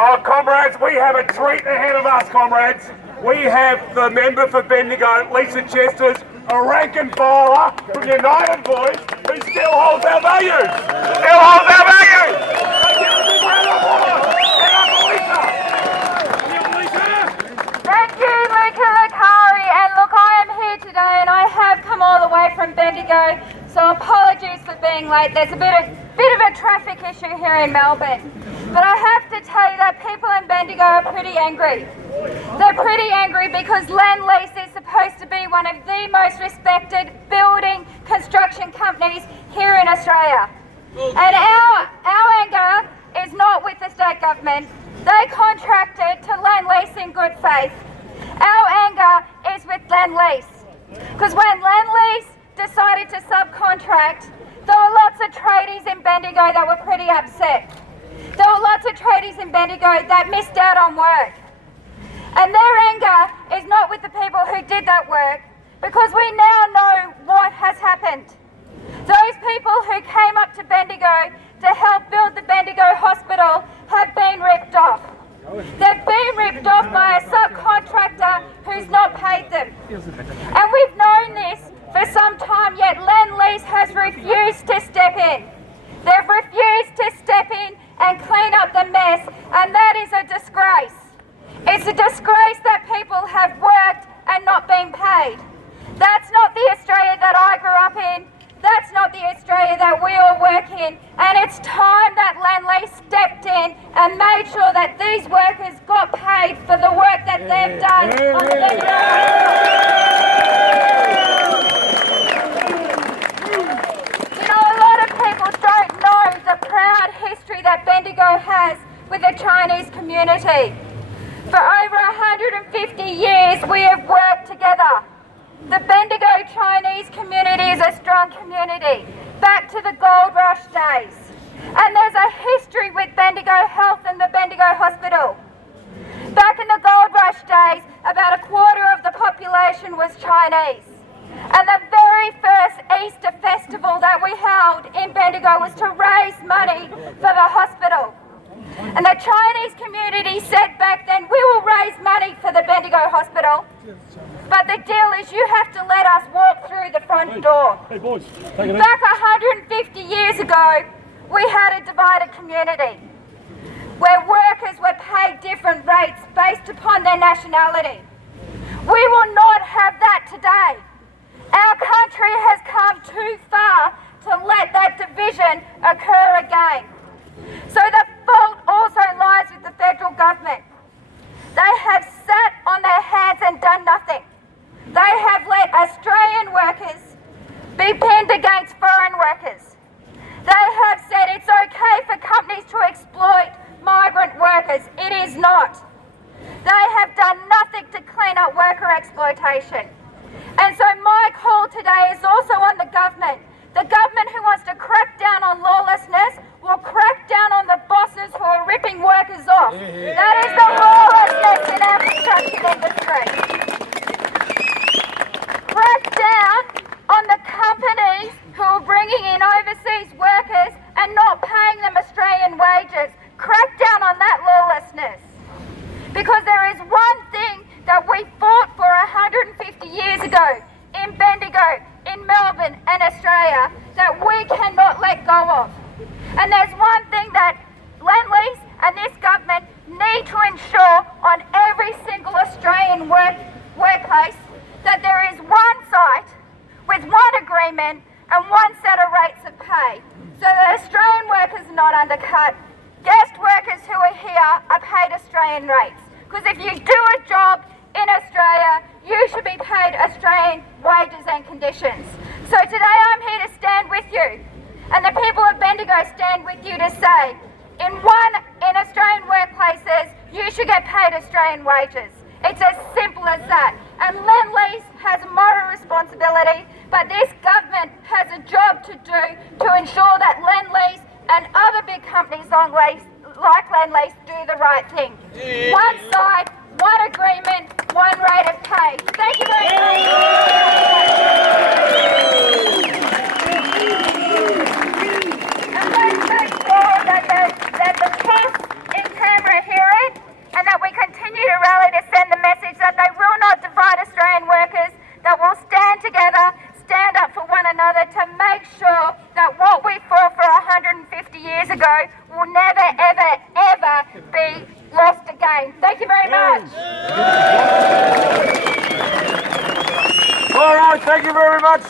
Oh, comrades, we have a treat ahead of us, comrades. We have the member for Bendigo, Lisa Chester's, a rank and filer from United Boys, who still holds our values. Still holds our values. Thank you, Luca Lucari. And look, I am here today and I have come all the way from Bendigo, so apologies for being late. There's a bit of a traffic issue here in Melbourne. But I have to tell you that people in Bendigo are pretty angry. They're pretty angry because Lend Lease is supposed to be one of the most respected building construction companies here in Australia. And our anger is not with the state government. They contracted to Lend Lease in good faith. Our anger is with Lend Lease. Because when Lend Lease decided to subcontract, there were lots of tradies in Bendigo that were pretty upset. There were lots of tradies in Bendigo that missed out on work. And their anger is not with the people who did that work, because we now know what has happened. Those people who came up to Bendigo to help build the Bendigo Hospital have been ripped off. They've been ripped off by a subcontractor who's not paid them. And we've known this for some time, yet Lend Lease has refused to step in. They've refused to step in and clean up the mess, and that is a disgrace. It's a disgrace that people have worked and not been paid. That's not the Australia that I grew up in. That's not the Australia that we all work in. And it's time that Lend Lease stepped in and made sure that these workers got paid for the work that they've done on the Bendigo Hospital. You know, a lot of people don't know the proud history that Bendigo has with the Chinese community. For over 150 years we have worked together. The Bendigo Chinese community is a strong community, back to the gold rush days. And there's a history with Bendigo Health and the Bendigo Hospital. Back in the gold rush days, about a quarter of the population was Chinese. And the very first Easter festival that we held in Bendigo was to raise money for the hospital. And the Chinese community said back then, we will raise money for the Bendigo Hospital, but the deal is you have to let us walk through the front door. Hey boys, take it out. Back 150 years ago, we had a divided community where workers were paid different rates based upon their nationality. We will not have that today. Our country has come too far to let that division occur again. So the fault also lies with the federal government. They have sat on their hands and done nothing. They have let Australian workers be pinned against foreign workers. They have said it's okay for companies to exploit migrant workers. It is not. They have done nothing to clean up worker exploitation. And so my call today is also on the government. The government who wants to crack down on lawlessness will crack down on the bosses who are ripping workers off. That is the lawlessness in our construction industry. Crack down on the companies who are bringing in overseas workers and not paying them Australian wages. Crack down on that lawlessness. Because there is one thing that we fought for 150 years ago in Bendigo, in Melbourne and Australia that we cannot let go of. And there's one thing that Lend Lease and this government need to ensure on every single Australian workplace, that there is one site with one agreement and one set of rates of pay, so that Australian workers are not undercut. Guest workers who are here are paid Australian rates. Because if you do a job in Australia, you should be paid Australian wages and conditions. So today I'm here to stand with you, and the people of Bendigo stand with you to say, in Australian workplaces, you should get paid Australian wages. It's as simple as that. And Lend Lease has a moral responsibility, but this government has a job to do to ensure that Lend Lease and other big companies like Lend Lease do the right thing. One side, one agreement, one rate of pay. Thank you very much. And let's make sure that the press in camera hear 50 years ago will never, ever, ever be lost again. Thank you very much. All right, thank you very much.